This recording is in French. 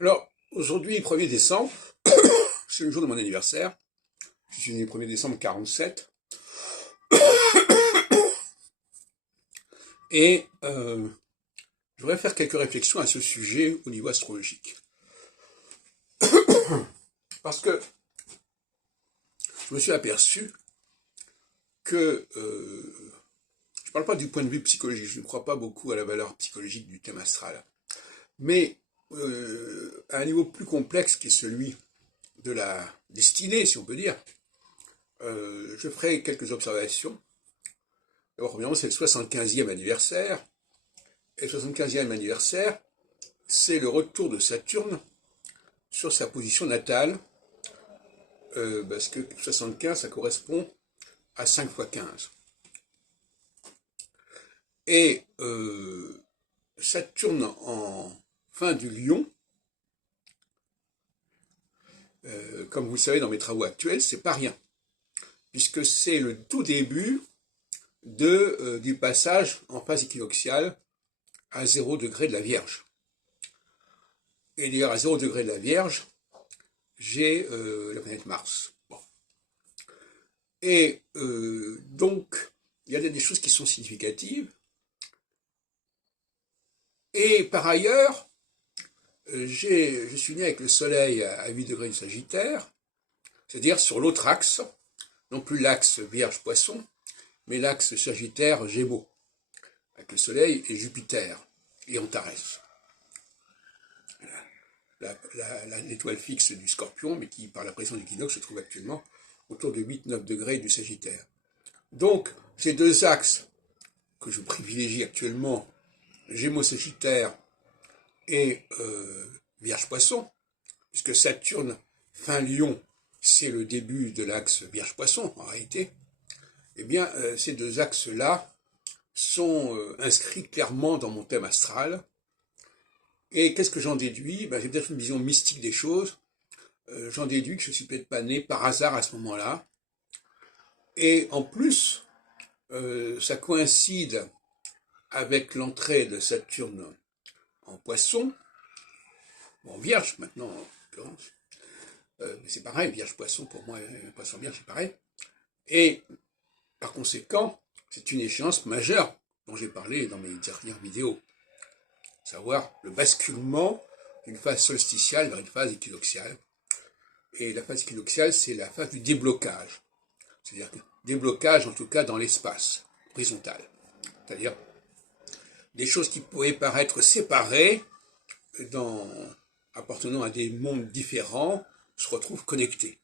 Alors, aujourd'hui, 1er décembre, c'est le jour de mon anniversaire. Je suis né le 1er décembre 47. Et je voudrais faire quelques réflexions à ce sujet au niveau astrologique. Parce que je me suis aperçu que, je ne parle pas du point de vue psychologique, je ne crois pas beaucoup à la valeur psychologique du thème astral, mais à un niveau plus complexe qui est celui de la destinée, si on peut dire, je ferai quelques observations. D'abord, premièrement, c'est le 75e anniversaire. Et le 75e anniversaire, c'est le retour de Saturne sur sa position natale, parce que 75, ça correspond à 5 fois 15. Et Saturne en fin du Lion, comme vous le savez dans mes travaux actuels, c'est pas rien, puisque c'est le tout début du passage en phase équinoxiale à 0 degré de la Vierge. Et d'ailleurs, à 0 degré de la Vierge, j'ai la planète Mars. Bon. Et donc, il y a des choses qui sont significatives. Et par ailleurs, je suis né avec le Soleil à 8 degrés du Sagittaire, c'est-à-dire sur l'autre axe, non plus l'axe Vierge-Poisson, mais l'axe Sagittaire-Gémeaux, avec le Soleil et Jupiter et Antares. L'étoile fixe du Scorpion, mais qui, par la pression d'équinoxe, se trouve actuellement autour de 8-9 degrés du Sagittaire. Donc, ces deux axes que je privilégie actuellement, Gémeaux-Sagittaire et Vierge-Poisson, puisque Saturne, fin Lion, c'est le début de l'axe Vierge-Poisson, en réalité, eh bien, ces deux axes-là sont inscrits clairement dans mon thème astral. Et qu'est-ce que j'en déduis? J'ai peut-être une vision mystique des choses. J'en déduis que je ne suis peut-être pas né par hasard à ce moment-là. Et en plus, ça coïncide avec l'entrée de Saturne en Poisson, en Vierge maintenant en l'occurrence. C'est pareil, Vierge-Poisson pour moi, Poisson-Vierge c'est pareil. Et par conséquent, c'est une échéance majeure dont j'ai parlé dans mes dernières vidéos. Savoir le basculement d'une phase solsticiale vers une phase équinoxiale. Et la phase équinoxiale, c'est la phase du déblocage. C'est-à-dire déblocage, en tout cas, dans l'espace horizontal. C'est-à-dire des choses qui pourraient paraître séparées, appartenant à des mondes différents, se retrouvent connectées.